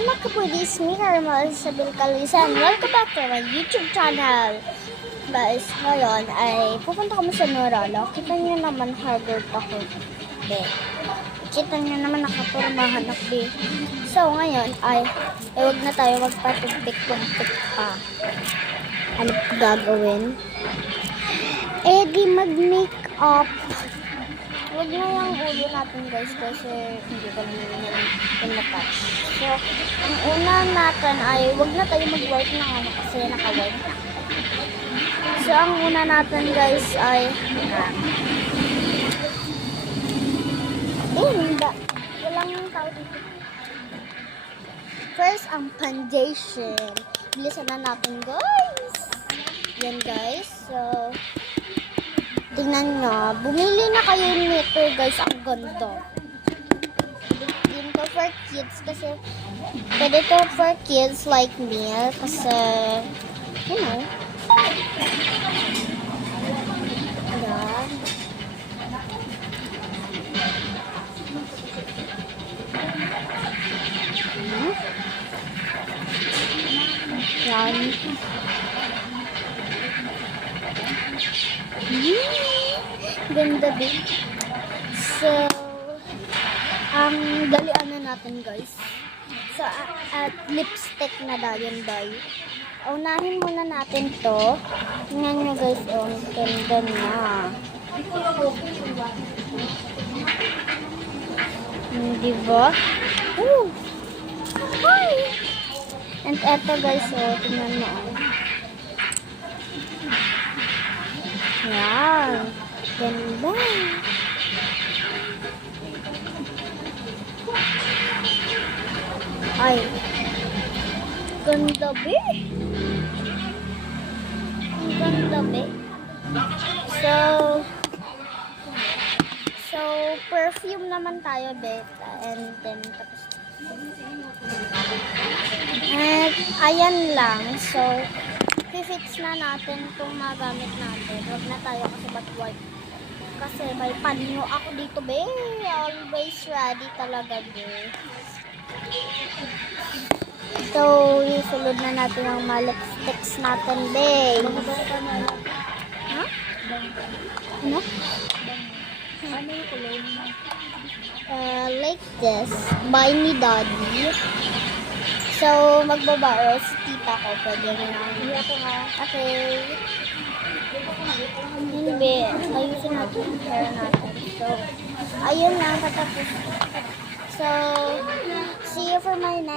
Hi mga kapudis, me Carmel Isabel Calisan. Welcome back to my YouTube channel. Guys, ngayon ay pupunta kami sa Noralo. Kita niyo naman hard-work ako. Kita niyo naman nakapurmahan ako. So ngayon ay wag na tayo magpatugtik-tugtik pa. Ano pa gagawin? Di mag-make up. Huwag na yung ulo natin guys kasi hindi ko naman na-touch. So, ang una natin ay huwag na tayo mag-white na kasi naka-white na. So, ang una natin guys ay walang tao dito. First, ang foundation. Bilisan na natin guys. Yan guys. So, tingnan nyo, bumili na kayo nito guys, ang ganda. Yun to for kids kasi, pwede to for kids like me kasi, you know. Yan. Yan. Ganda din. So, dalian na natin guys. So, at lipstick na dahil day. Unahin muna natin to. Tingnan nyo guys, ganda na. Diba? Hi! And eto guys, tingnan mo. Wow! Ganda! Ay! Ganda be! Ang ganda be! So, perfume naman tayo be. And then, tapos at ayan lang. So, fix na natin itong magamit natin. Huwag na tayo kasi white. Kasi may panyo ako dito, be. Always ready talaga, be. So, isulod na natin ang mga lipsticks natin, be. Ha? Ano? Ano yung kulay mo? Like this. Buy me daddy. So, magbabaro si tita ko. Pwede na. Hindi ako nga. Okay. Hindi. Ayusin natin yung hair natin. So, ayun lang. Katapos. So, see you for my next